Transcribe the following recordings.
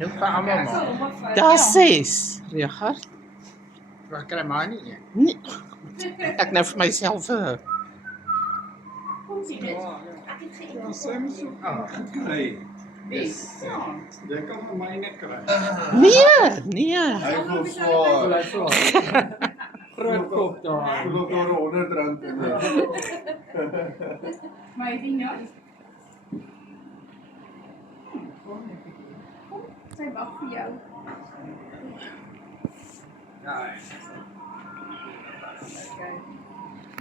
Nu kommer man. Precies, Richard. Waar krijg je niet? Nee. Ik net voor mijzelf. Nee. Jij kan van mij nek krijgen. Nee. Hij voelt zwaar. Groot kop daar. Ik loop door de onderdrand. Maar je ding nou? Zijn wacht voor jou.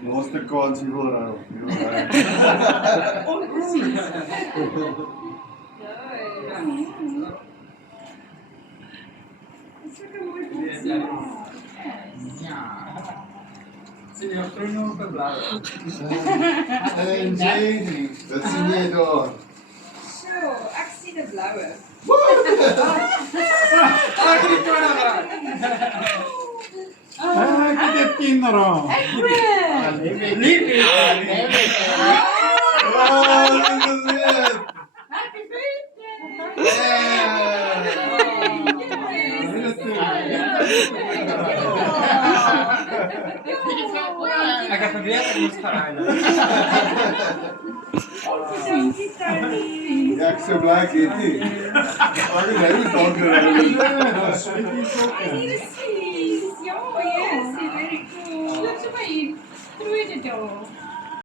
Laatste kans, je wil rijden. Onprecies. Dat is ook een mooi boek. Ja. Zie je groen of blauw? En Jamie, dat zie jij daar. Zo, ik zie de blauwe. Ik heb kinderen. Liefie. Oh, dit is het. Happy birthday! Ik heb geweerd dat ik moest gaan rijden. Ja, ik zo blij, Kitty. Maar ik ben heel dankbaar. Hier is Sis. Ja, yes, very cool. Look so fine. Through it all.